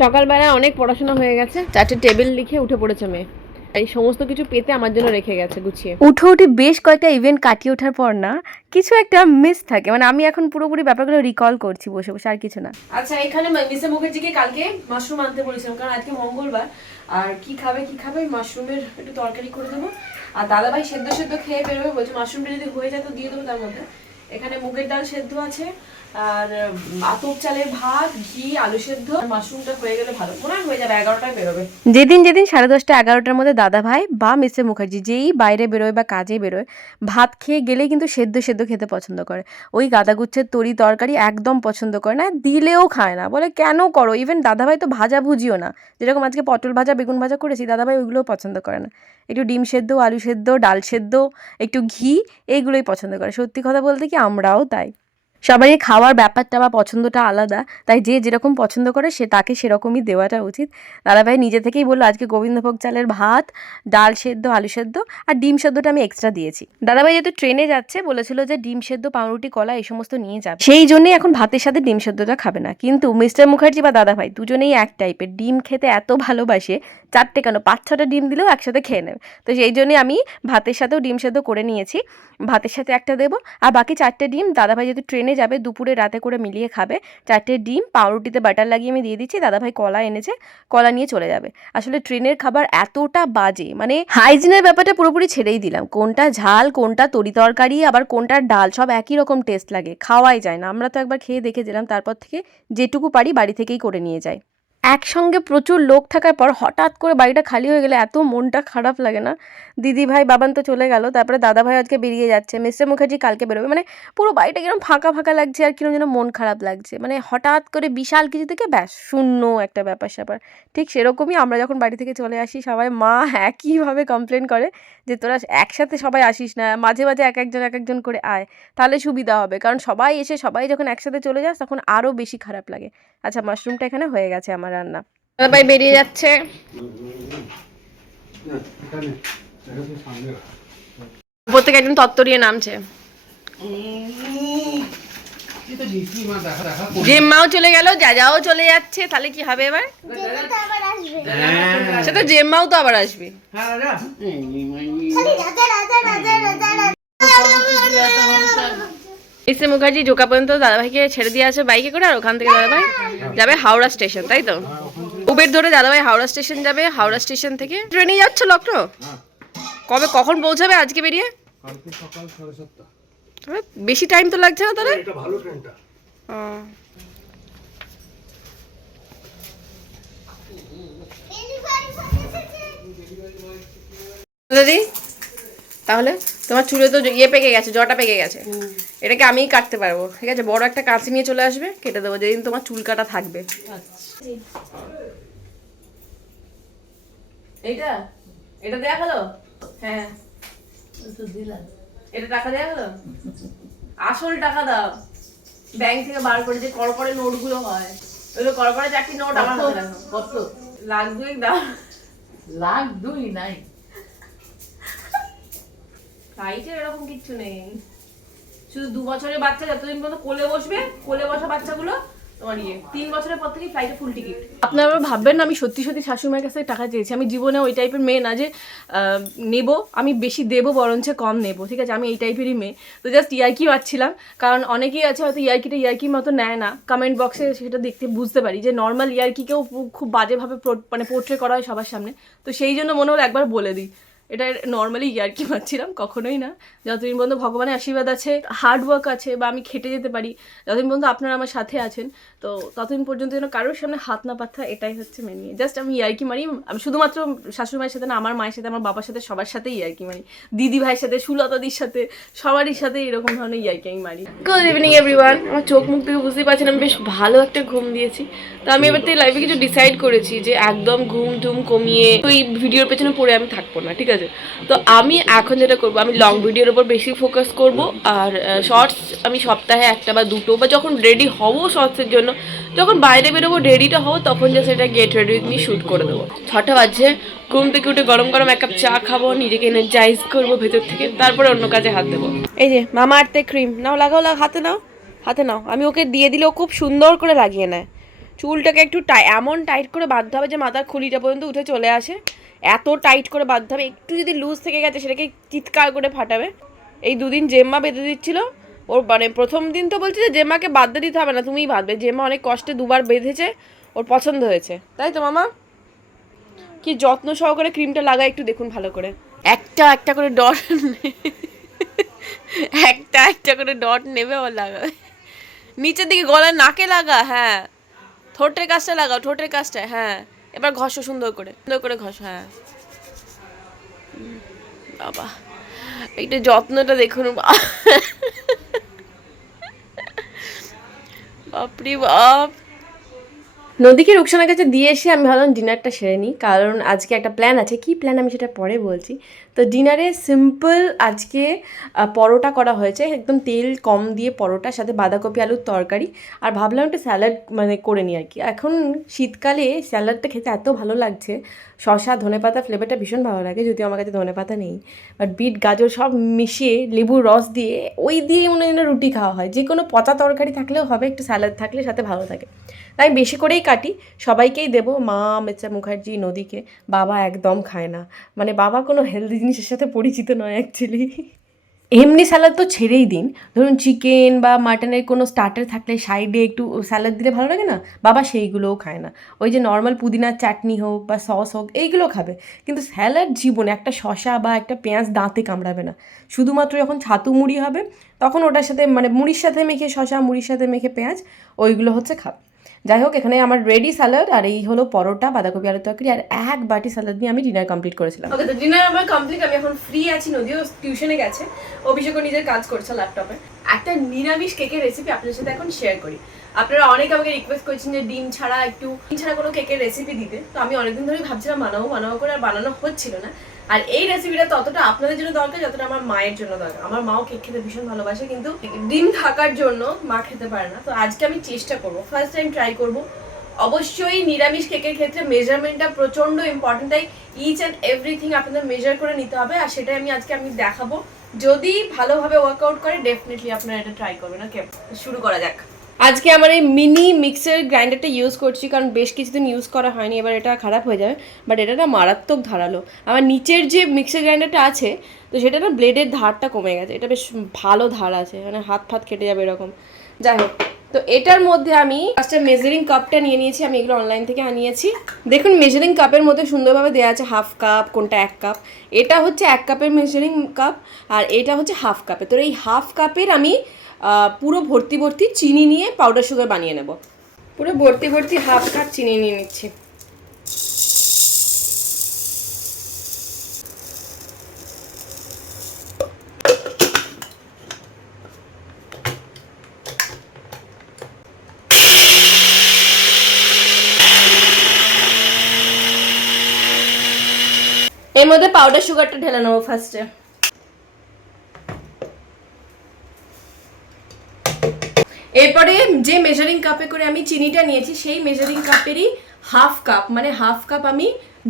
সকালবেলা অনেক পড়াশোনা হয়ে গেছে। চারটে টেবিল লিখে উঠে পড়েছে মেয়ে। এই সমস্ত কিছু পেতে আমার জন্য রেখে গেছে গুছিয়ে। উঠে উঠে বেশ কয়েকটা ইভেন্ট কাটিয়ে ওঠার পর না কিছু একটা মিস থাকে। মানে আমি এখন পুরোপুরি ব্যাপারগুলো রিকল করছি বসে বসে আর কিছু না। আচ্ছা এখানে মিসে মুখার্জিকে কালকে মাশরুম আনতে বলেছিলাম। কারণ আজকে মঙ্গলবার। আর কি খাবে কি খাবে? মাশরুমের একটু তরকারি করে দেবো। আর দাদাভাই সেদ্ধ সেদ্ধ খেয়ে বেরোবে। বলছে মাশরুমটা যদি হয়ে যায় তো দিয়ে দেবো তার মধ্যে। এখানে মুগের ডাল সেদ্ধ আছে। আর আতপ চালের ভাত, ঘি, আলু সেদ্ধ মাশরুমটা হয়ে গেলে ভালো। মনে হয় যাবে, এগারোটায় বেরোবে। যেদিন যেদিন সাড়ে দশটা, এগারোটার মধ্যে দাদা ভাই বা মিস্টার মুখার্জি যেই বাইরে বেরোয় বা কাজে বেরোয়, ভাত খেয়ে গেলেই কিন্তু সেদ্ধ সেদ্ধ খেতে পছন্দ করে। ওই গাদাগুচ্ছের তরি তরকারি একদম পছন্দ করে না, দিলেও খায় না। বলে, কেন করো? ইভেন দাদাভাই তো ভাজা ভুজিও না। যেরকম আজকে পটল ভাজা, বেগুন ভাজা করেছি, দাদাভাই ওইগুলোও পছন্দ করে না। একটু ডিম সেদ্ধ, আলু সেদ্ধ, ডাল সেদ্ধ, একটু ঘি, এইগুলোই পছন্দ করে। সত্যি কথা বলতে কি আমরাও তাই। সবারই খাওয়ার ব্যাপারটা বা পছন্দটা আলাদা, তাই যে যেরকম পছন্দ করে সে তাকে সেরকমই দেওয়াটা উচিত। দাদাভাই নিজে থেকেই বলল, আজকে গোবিন্দভোগ চালের ভাত, ডাল সেদ্ধ, আলু সেদ্ধ আর ডিম সেদ্ধটা আমি এক্সট্রা দিয়েছি। দাদাভাই যেহেতু ট্রেনে যাচ্ছে, বলেছিল যে ডিম সেদ্ধ, পাউরুটি, কলা এই সমস্ত নিয়ে যাবে। সেই জন্যই এখন ভাতের সাথে ডিম সেদ্ধটা খাবে না। কিন্তু মিস্টার মুখার্জি বা দাদাভাই দুজনেই এক টাইপের ডিম খেতে এত ভালোবাসে, চারটে কেন? পাঁচ ছটা ডিম দিলেও একসাথে খেয়ে নেবে। তো সেই জন্যই আমি ভাতের সাথেও ডিম সেদ্ধ করে নিয়েছি। ভাতের সাথে একটা দেবো আর বাকি চারটে ডিম দাদাভাই যেহেতু ট্রেনে যাবে, দুপুরে রাতে করে মিলিয়ে খাবে। চারটে ডিম, পাউরুটিতে বাটার লাগিয়ে আমি দিয়ে দিচ্ছি। দাদাভাই কলা এনেছে, কলা নিয়ে চলে যাবে। আসলে ট্রেনের খাবার এতটা বাজে মানে হাইজিনের ব্যাপারটা পুরোপুরি ছেড়েই দিলাম। কোনটা ঝাল, কোনটা তরি তরকারি, আবার কোনটা ডাল, সব একই রকম টেস্ট লাগে, খাওয়াই যায় না। আমরা তো একবার খেয়ে দেখেছিলাম তারপর থেকে যেটুকু পারি বাড়ি থেকেই করে নিয়ে যাই। একসঙ্গে প্রচুর লোক থাকার পর হঠাৎ করে বাড়িটা খালি হয়ে গেলে এত মনটা খারাপ লাগে না। দিদি ভাই, বাবান তো চলে গেল, তারপরে দাদা ভাই আজকে বেরিয়ে যাচ্ছে, মিস্টার মুখার্জি কালকে বেরোবে। মানে পুরো বাড়িটা কীরকম ফাঁকা ফাঁকা লাগছে আর কীরকম যেন মন খারাপ লাগছে। মানে হঠাৎ করে বিশাল কিছু থেকে ব্যাস, শূন্য একটা ব্যাপার স্যাপার। ঠিক সেরকমই আমরা যখন বাড়ি থেকে চলে আসি, সবাই মা একইভাবে কমপ্লেন করে যে, তোরা একসাথে সবাই আসিস না, মাঝে মাঝে এক একজন এক একজন করে আয়, তাহলে সুবিধা হবে। কারণ সবাই এসে, সবাই যখন একসাথে চলে যাস, তখন আরও বেশি খারাপ লাগে। আচ্ছা মাশরুমটা এখানে হয়ে গেছে আমার রান্না। দাদাভাই বেরিয়ে যাচ্ছে। উপর থেকে একজন তত্তরিয়ে নামছে। জেম্মাও চলে গেল যাও চলে যাচ্ছে তাহলে কি হবে এবার? সে তো জেম্মাও তো আবার আসবে। রাজা মুখার্জি জোকা পর্যন্ত দাদাভাইকে ছেড়ে দিয়ে আসবে বাইকে করে আর ওখান থেকে দাদাভাই যাবে হাওড়া স্টেশন তাই তো? উবের ধরে দাদাভাই হাওড়া স্টেশন যাবে হাওড়া স্টেশন থেকে। ট্রেনে যাচ্ছে লখনৌ কবে কখন পৌঁছাবে আজকে বেরিয়ে? বেশি টাইম তো লাগছে না তাহলে। দিদি তাহলে তোমার চুলে তো ইয়ে পেকে গেছে জটা পেকে গেছে। এটাকে আমিই কাটতে পারব। ঠিক আছে বড় একটা কাঁচি নিয়ে চলে আসবে কেটে দেবো যেদিন তোমার চুল কাটা থাকবে। এইটা? এটা দেয়া হলো? হ্যাঁ। এটা টাকা দেয়া হলো? আসল টাকা দাও। ব্যাংক থেকে বার করে যে করপরে হয়। ওগুলো করপরে চারটি নোট আমার কত? লাখ দুই দাও। লাখ দুই নাই। এরকম কিচ্ছু নেই। শুধু দু বছরের বাচ্চা, যতদিন পর্যন্ত কোলে বসবে, কোলে বসা বাচ্চাগুলো ইয়ে তিন বছরের পর থেকে ফুল টিকিট আপনারা ভাববেন না, আমি সত্যি সত্যি শাশুড়িমার কাছে টাকা চেয়েছি। আমি জীবনে ওই টাইপের মেয়ে না যে নেব, আমি বেশি দেবো, বরঞ্চ কম নেব, ঠিক আছে? আমি এই টাইপেরই মেয়ে। তো জাস্ট ইয়ার্কি পাচ্ছিলাম। কারণ অনেকেই আছে হয়তো ইয়ার্কিটা ইয়ার্কির মতো নেয় না। কমেন্ট বক্সে সেটা দেখতে বুঝতে পারি যে নর্মাল ইয়ার্কিকেও খুব বাজেভাবে মানে পোর্ট্রে করা হয় সবার সামনে। তো সেই জন্য মনে হলো একবার বলে দিই। এটা নর্মালি ইয়ার্কি পাচ্ছিলাম কখনোই না। যতদিন পর্যন্ত ভগবানের আশীর্বাদ আছে হার্ড ওয়ার্ক আছে বা আমি খেটে যেতে পারি, যতদিন পর্যন্ত আপনারা আমার সাথে আছেন, তো ততদিন পর্যন্ত যেন কারোর সামনে হাত না পাথা, এটাই হচ্ছে মেন জাস্ট আমি ইয়ার্কি মারি, আমি শুধুমাত্র শাশুড়ি মায়ের সাথে না, আমার মায়ের সাথে, আমার বাবার সাথে, সবার সাথেই ইয়ার্কি মারি। দিদি ভাইয়ের সাথে, সুলতাদির সাথে, সবারই সাথে এরকম ধরনের ইয়ার্কি আমি মারি। গুড ইভিনিং এভরিওয়ান আমার চোখ মুখ থেকে বুঝতেই পারছেন, আমি বেশ ভালো একটা ঘুম দিয়েছি। তো আমি এবার থেকে লাইফে কিছু ডিসাইড করেছি যে একদম ঘুম টুম কমিয়ে ওই ভিডিওর পেছনে পড়ে আমি থাকব না, ঠিক আছে? তো আমি এখন যেটা করব, আমি লং ভিডিওর উপর বেশি ফোকাস করব আর শর্টস আমি সপ্তাহে একটা বা দুটো বা যখন রেডি হব শর্টসের জন্য, যখন বাইরে বেরোবো রেডিটা হব, তখন যে সেটা get ready with me shoot করে দেবো। ছটা বাজছে ঘুম থেকে উঠে গরম গরম এক কাপ চা খাব, নিজেকে এনার্জাইজ করব ভেতর থেকে, তারপরে অন্য কাজে হাত দেবো। এই যে, মামা আর্থে ক্রিম নাও, লাগাও লাগ হাতে নাও হাতে নাও। আমি ওকে দিয়ে দিলে ও খুব সুন্দর করে লাগিয়ে নেয়। চুলটাকে একটু টাই এমন টাইট করে বাঁধতে হবে যে মাথার খুলিটা পর্যন্ত উঠে চলে আসে। এত টাইট করে বাঁধতে হবে। একটু যদি লুজ থেকে গেছে, সেটাকে চিৎকার করে ফাটাবে। এই দুদিন জেম্মা বেঁধে দিচ্ছিল। ওর মানে প্রথম দিন তো বলছে যে, জেম্মাকে বাঁধতে দিতে হবে না, তুমিই বাঁধবে। জেম্মা অনেক কষ্টে দুবার বেঁধেছে, ওর পছন্দ হয়েছে। তাই তো, মামা? কি যত্ন সহকারে ক্রিমটা লাগায় একটু দেখুন ভালো করে। একটা একটা করে ডট একটা একটা করে ডট নেবে ও লাগাবে। নিচের দিকে গলায় নাকে লাগা হ্যাঁ। ঠোঁটের কাজটা লাগাও, ঠোঁটের কাজটা হ্যাঁ। এবার ঘষো, সুন্দর করে। সুন্দর করে ঘষো হ্যাঁ। বাবা, একটু যত্নটা দেখুন বাপরি বাপ। নদীকে রুকসানার কাছে দিয়ে এসে আমি ভাবলাম ডিনারটা সেরে নিই, কারণ আজকে একটা প্ল্যান আছে। কি প্ল্যান আমি সেটা পরে বলছি? তো ডিনারে সিম্পল আজকে পরোটা করা হয়েছে। একদম তেল কম দিয়ে পরোটার সাথে বাঁধাকপি, আলুর তরকারি। আর ভাবলাম একটু স্যালাড মানে করে নিই আর কি। এখন শীতকালে স্যালাডটা খেতে এত ভালো লাগছে। শশা ধনেপাতা ফ্লেভারটা ভীষণ ভালো লাগে, যদিও আমার কাছে ধনেপাতা নেই। বাট বিট, গাজর সব মিশিয়ে লেবুর রস দিয়ে ওই দিয়ে মনে হয় রুটি খাওয়া হয়। যে কোনো পচা তরকারি থাকলেও হবে, একটু স্যালাড থাকলে সাথে ভালো থাকে। তাই বেশি করেই কাটি। সবাইকেই দেবো, মা মিস্টার মুখার্জি, নদীকে। বাবা একদম খায় না। মানে বাবা কোনো হেলদি জিনিসের সাথে পরিচিত নয় অ্যাকচুয়ালি এমনি স্যালাড তো ছেড়েই দিন। ধরুন চিকেন বা মাটনের কোনো স্টার্টার থাকলে সাইডে একটু স্যালাড দিলে ভালো লাগে না? বাবা সেইগুলোও খায় না। ওই যে নর্মাল পুদিনার চাটনি হোক বা সস হোক, এইগুলো খাবে। কিন্তু স্যালাড জীবনে, একটা শশা বা একটা পেঁয়াজ দাঁতে কামড়াবে না। শুধুমাত্র যখন ছাতু মুড়ি হবে, তখন ওটার সাথে মানে মুড়ির সাথে মেখে শশা মুড়ির সাথে মেখে পেঁয়াজ, ওইগুলো হচ্ছে খাবে। যাই হোক, এখানে আমার রেডি স্যালাড আর এই হলো পরোটা, বাঁধাকপি, আলু তরকারি আর এক বাটি স্যালাড নিয়ে আমি ডিনার কমপ্লিট করেছিলাম। ওকে তো ডিনার আমার কমপ্লিট আমি এখন ফ্রি আছি, নদীও টিউশনে গেছে। অভিষেকও নিজের কাজ করছে ল্যাপটপে একটা নিরামিষ কেকের রেসিপি আপনার সাথে এখন শেয়ার করি। আপনারা অনেক আমাকে রিকোয়েস্ট করেছেন যে ডিম ছাড়া একটু, ডিম ছাড়া কোনো কেকের রেসিপি দিতে। তো আমি অনেকদিন ধরেই ভাবছিলাম বানাবো বানাবো করে আর বানানো হচ্ছিল না। আর এই রেসিপিটা ততটা আপনাদের জন্য দরকার যতটা আমার মায়ের জন্য দরকার। আমার মাও কেক খেতে ভীষণ ভালোবাসে, কিন্তু ডিম থাকার জন্য মা খেতে পারে না। তো আজকে আমি চেষ্টা করব ফার্স্ট টাইম ট্রাই করব। অবশ্যই নিরামিষ কেকের ক্ষেত্রে মেজারমেন্টটা প্রচণ্ড ইম্পর্টেন্ট তাই ইচ অ্যান্ড এভরিথিং আপনাদের মেজার করে নিতে হবে। আর সেটাই আমি আজকে আমি দেখাবো। যদি ভালোভাবে ওয়ার্কআউট করে ডেফিনেটলি আপনারা এটা ট্রাই করবেন ওকে শুরু করা যাক। আজকে আমার এই মিনি মিক্সার গ্রাইন্ডারটা ইউজ করছি, কারণ বেশ কিছুদিন ইউজ করা হয়নি, এবার এটা খারাপ হয়ে যাবে বাট এটা না মারাত্মক ধারালো। আমার নিচের যে মিক্সার গ্রাইন্ডারটা আছে, তো সেটা না ব্লেডের ধারটা কমে গেছে, এটা বেশ ভালো ধার আছে মানে হাত ফাত কেটে যাবে এরকম। যাই হোক। তো এটার মধ্যে আমি ফার্স্টে মেজারিং কাপটা নিয়ে নিয়েছি, আমি এগুলো অনলাইন থেকে আনিয়েছি। দেখুন মেজারিং কাপের মধ্যে সুন্দরভাবে দেওয়া আছে হাফ কাপ কোনটা এক কাপ এটা হচ্ছে এক কাপের মেজারিং কাপ আর এটা হচ্ছে হাফ কাপে তো এই হাফ কাপের আমি পুরো ভর্তি ভর্তি চিনি নিয়ে পাউডার সুগার বানিয়ে নেব। পুরো ভর্তি ভর্তি হাফ কাপ চিনি নিয়ে নিচ্ছি। এর মধ্যে পাউডার সুগারটা ঢেলে নেব ফার্স্টে এরপরে যে মেজারিং কাপে করে আমি চিনিটা নিয়েছি, সেই মেজারিং কাপেরই হাফ কাপ মানে হাফ কাপ আমি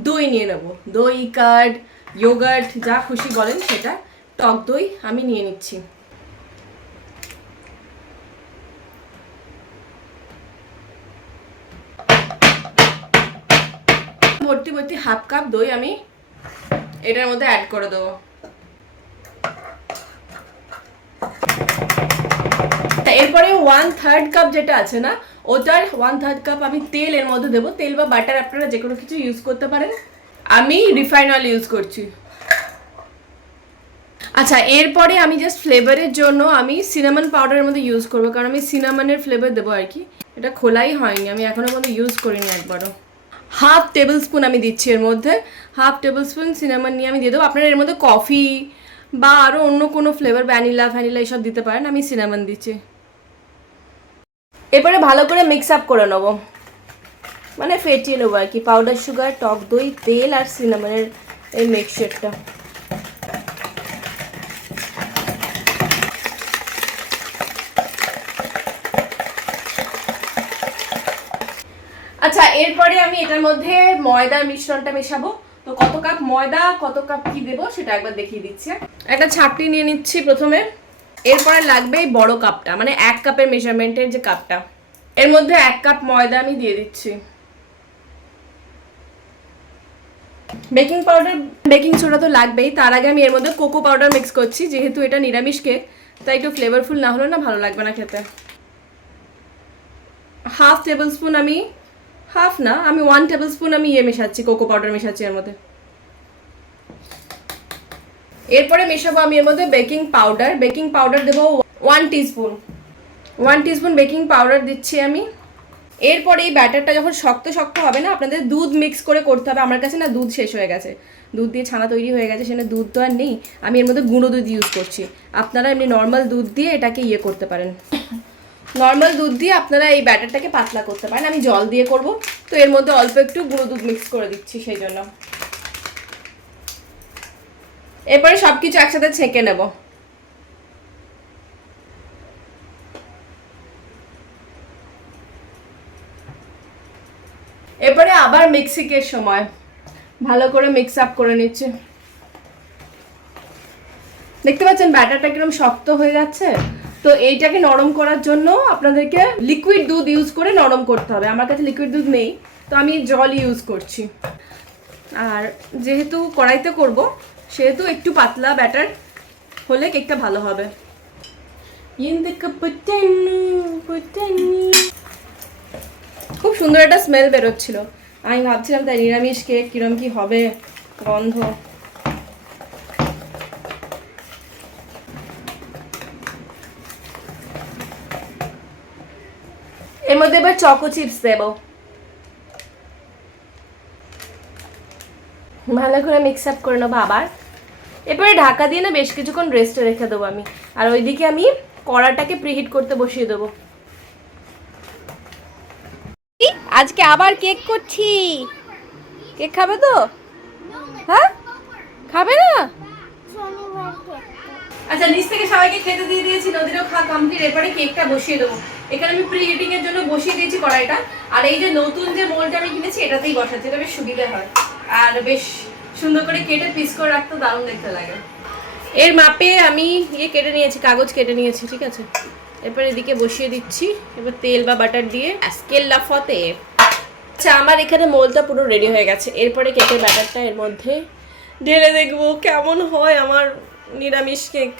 দই নিয়ে নেব। দই কার্ড ইয়োগার্ট যা খুশি বলেন সেটা টক দই আমি নিয়ে নিচ্ছি। ভর্তি ভর্তি হাফ কাপ দই আমি এটার মধ্যে অ্যাড করে দেবো। এরপরে ওয়ান থার্ড কাপ যেটা আছে না, ওটার ওয়ান থার্ড কাপ আমি তেল এর মধ্যে দেবো। তেল বা বাটার আপনারা যে কোনো কিছু ইউজ করতে পারেন। আমি রিফাইন অয়েল ইউজ করছি। আচ্ছা এরপরে আমি জাস্ট ফ্লেভারের জন্য আমি সিনামন পাউডারের মধ্যে ইউজ করব। কারণ আমি সিনামনের ফ্লেভার দেবো আর কি। এটা খোলাই হয়নি, আমি এখনও পর্যন্ত ইউজ করিনি একবারও। হাফ টেবিল স্পুন আমি দিচ্ছি এর মধ্যে। হাফ টেবিল স্পুন সিনামন নিয়ে আমি দিয়ে দেবো। আপনারা এর মধ্যে কফি বা আরও অন্য কোনো ফ্লেভার, ভ্যানিলা ভ্যানিলা এইসব দিতে পারেন। আমি সিনামন দিচ্ছি। এরপরে ভালো করে মিক্স আপ করে নেব। মানে ফেটিয়ে নেব আর কি। পাউডার সুগার টক, দই, তেল আর সিনামনের এই মিক্সচারটা আচ্ছা এরপরে আমি এটার মধ্যে ময়দার মিশ্রণটা মেশাবো। তো কত কাপ ময়দা, কত কাপ কি দেবো সেটা একবার দেখিয়ে দিচ্ছি। একটা ছাপটি নিয়ে নিচ্ছি প্রথমে। এরপরে লাগবে এই বড় কাপটা মানে এক কাপের মেজারমেন্টের যে কাপটা। এর মধ্যে এক কাপ ময়দা আমি দিয়ে দিচ্ছি। বেকিং পাউডার, বেকিং সোডা তো লাগবেই, তার আগে আমি এর মধ্যে কোকো পাউডার মিক্স করছি, যেহেতু এটা নিরামিষ কেক তাই একটু ফ্লেভারফুল না হলে না ভালো লাগবে না খেতে। হাফ টেবিল স্পুন আমি হাফ না, আমি ওয়ান টেবিল স্পুন আমি ইয়ে মেশাচ্ছি কোকো পাউডার মেশাচ্ছি এর মধ্যে। এরপরে মেশাবো আমি এর মধ্যে বেকিং পাউডার বেকিং পাউডার দেবো one teaspoon one teaspoon baking powder দিচ্ছি আমি। এরপরে এই ব্যাটারটা যখন শক্ত শক্ত হবে না, আপনাদের দুধ মিক্স করে করতে হবে। আমার কাছে না দুধ শেষ হয়ে গেছে। দুধ দিয়ে ছানা তৈরি হয়ে গেছে সেখানে দুধ তো আর নেই। আমি এর মধ্যে গুঁড়ো দুধ ইউজ করছি। আপনারা এমনি নর্মাল দুধ দিয়ে এটাকে ইয়ে করতে পারেন। নর্মাল দুধ দিয়ে আপনারা এই ব্যাটারটাকে পাতলা করতে পারেন। আমি জল দিয়ে করব। তো এর মধ্যে অল্প একটু গুঁড়ো দুধ মিক্স করে দিচ্ছি সেই জন্য এরপরে সব কিছু একসাথে ছেঁকে নেব। এরপরে আবার মিক্সিকের সময়। ভালো করে মিক্স আপ করে নিচ্ছে। দেখতে পাচ্ছেন ব্যাটারটা কীরকম শক্ত হয়ে যাচ্ছে? তো এইটাকে নরম করার জন্য আপনাদেরকে লিকুইড দুধ ইউজ করে নরম করতে হবে। আমার কাছে লিকুইড দুধ নেই, তো আমি জল ইউজ করছি। আর যেহেতু কড়াইতে করব, সেহেতু একটু পাতলা ব্যাটার হলে কেকটা ভালো হবে। খুব সুন্দর একটা স্মেল বেরোচ্ছিল। আমি ভাবছিলাম তাই নিরামিষ কেক কিরম কি হবে, গন্ধ। মধ্যে এবার চকো চিপস দেবো। ভালো করে মিক্স আপ করে নেব আবার। এরপরে ঢাকা দিয়ে না বেশ কিছুক্ষণ রেস্টে রেখে দেবো আমি। আর ওইদিকে আমি কড়াটাকে প্রিহিট করতে বসিয়ে দেবো। আজকে আবার কেক করছি। কেক খাবে তো? হ্যাঁ? খাবে না? আচ্ছা নিচ থেকে সবাইকে খেতে দিয়ে দিয়েছি, নদীরও খাওয়া কমপ্লিট এরপরে কেকটা বসিয়ে দেবো। এখানে আমি প্রি হিটিং এর জন্য বসিয়ে দিয়েছি কড়াইটা। আর এই যে নতুন যে মোলটা আমি কিনেছি, এটাতেই বসাচ্ছি, এটা বেশ সুবিধা হয়। আর বেশ সুন্দর করে কেটে পিস করে রাখতে দারুণ দেখতে লাগে। এর মাপে আমি ইয়ে কেটে নিয়েছি, কাগজ কেটে নিয়েছি, ঠিক আছে? এরপর এদিকে বসিয়ে দিচ্ছি। এবার তেল বা বাটার দিয়ে। স্কেল লাফতে। আচ্ছা আমার এখানে মোলটা পুরো রেডি হয়ে গেছে। এরপরে কেকের ব্যাটারটা এর মধ্যে ঢেলে দেখব, কেমন হয় আমার নিরামিষ কেক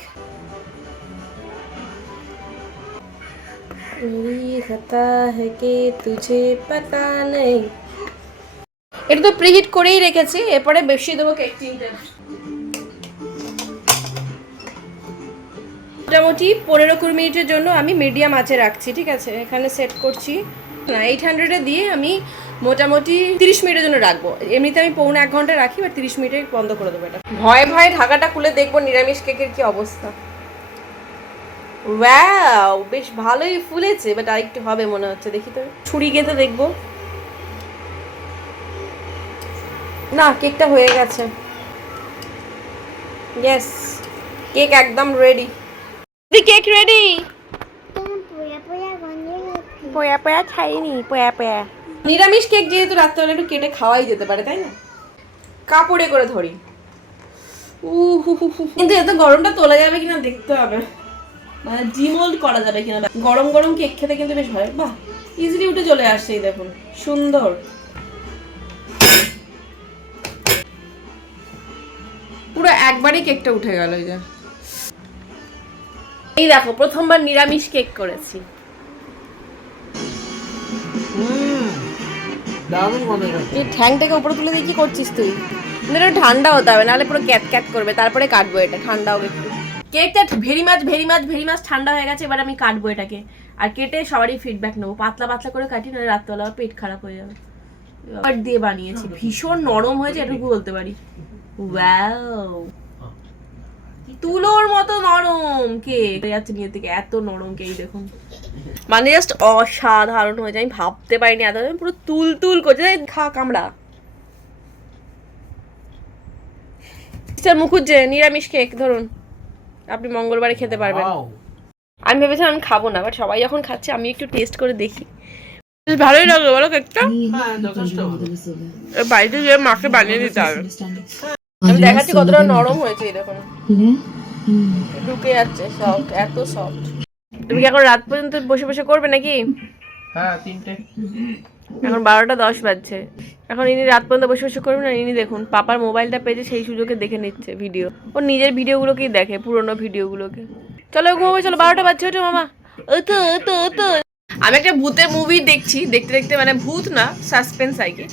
मेरी खता है कि तुझे पता नहीं এটা তো প্রিহিট করেই রেখেছি এরপরে বেশি দেবো কেক টিনটা মোটামুটি পনেরো কুড়ি মিনিটের জন্য আমি মিডিয়াম আঁচে রাখছি ঠিক আছে এখানে সেট করছি না এইট হান্ড্রেডে দিয়ে আমি মোটামুটি তিরিশ মিনিটের জন্য রাখব। এমনিতে আমি পৌনে এক ঘণ্টা রাখি বা তিরিশ মিনিটে বন্ধ করে দেবো এটা। ভয়ে ভয়ে ঢাকাটা খুলে দেখব নিরামিষ কেকের কি অবস্থা। ওয়াও বেশ ভালোই ফুলেছে বাট আরেকটু হবে মনে হচ্ছে দেখি তো। ছুরি গেঁথে দেখব। না কেকটা হয়ে গেছে। ইয়েস কেক একদম রেডি কেক রেডি পয়া পয়া খাইনি পয়া পয়া। নিরামিষ কেক যেহেতু রাত্রেবেলা একটু কেটে খাওয়াই যেতে পারে তাই না? কাপড়ে করে ধরি। কিন্তু এত গরমটা তোলা যাবে কিনা দেখতে হবে। মানে ডিমোল্ড করা যাবে কিনা। গরম গরম কেক খেতে কিন্তু বেশ ভালো বাহ ইজিলি উঠে চলে আসছে এই দেখুন। সুন্দর। পুরো একবারই কেকটা উঠে গেল এই যে। এই দেখো প্রথমবার নিরামিষ কেক করেছি। তুই ঠ্যাংটাকে উপরে তুলে দিয়ে কি করছিস তুই? মানে এটা ঠান্ডা হতে হবে, নাহলে পুরো ক্যাট ক্যাট করবে, তারপরে কাটবো এটা, ঠান্ডা হবে একটু। কেকটা very much very much very much ঠান্ডা হয়ে গেছে, এবার আমি কাটবো এটাকে। আর কেটে সবারই ফিডব্যাক নেব, পাতলা পাতলা করে কাটি, নাহলে রাত্রেবেলা পেট খারাপ হয়ে যাবে। আর দিয়ে বানিয়েছি, ভীষণ নরম হয়েছে, এটুকু বলতে পারি। ওয়াও তুলোর মতো নরম কেক যাচ্ছে নিয়ে থেকে, এত নরম কেক দেখুন। মানে জাস্ট অসাধারণ হয়েছে। আমি ভাবতে পারিনি এত পুরো তুল তুল করছে। খা কামড়া। মিস্টার মুখুজ্জে নিরামিষ কেক ধরুন। আপনি মঙ্গলবারে খেতে পারবেন। আমি ভেবেছিলাম আমি খাব না বাট সবাই যখন খাচ্ছে আমি একটু টেস্ট করে দেখি। ভালোই লাগল বলো কেকটা হ্যাঁ বাড়িতে গিয়ে মাকে বানিয়ে দিতে হবে। আমি দেখাচ্ছি কতটা নরম হয়েছে দেখুন। ঢুকে যাচ্ছে সফট এত সফট তুমি কি এখন রাত পর্যন্ত বসে বসে করবে নাকি? হ্যাঁ তিনটে। এখন বারোটা দশ বাজছে। এখন ইনি রাত পর্যন্ত বসে বসে করবেন না ইনি দেখুন পাপার মোবাইলটা পেয়েছে সেই সুযোগে দেখে নিচ্ছে ভিডিও। ও নিজের ভিডিওগুলোকেই দেখে পুরোনো ভিডিওগুলোকে। চলো ঘুমাবে চলো বারোটা বাজছে ওঠো মামা। ও তো ও তো ও তো আমি একটা ভূতের মুভি দেখছি দেখতে দেখতে মানে ভূত না সাসপেন্স আর কি।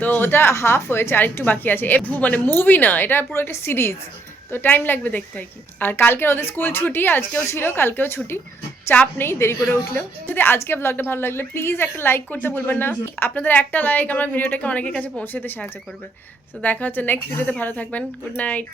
তো ওটা হাফ হয়েছে আরেকটু বাকি আছে। এ ভূ- মানে মুভি না এটা পুরো একটা সিরিজ তো টাইম লাগবে দেখতে আর কি। আর কালকে ওদের স্কুল ছুটি, আজকেও ছিল, কালকেও ছুটি। চাপ নেই, দেরি করে উঠলেও। যদি আজকে ব্লগটা ভালো লাগলে প্লিজ একটা লাইক করতে বলবেন না। আপনাদের একটা লাইক আমার ভিডিওটাকে অনেকের কাছে পৌঁছে সাহায্য করবে। তো দেখা হচ্ছে নেক্সট ভিডিওতে ভালো থাকবেন। Good night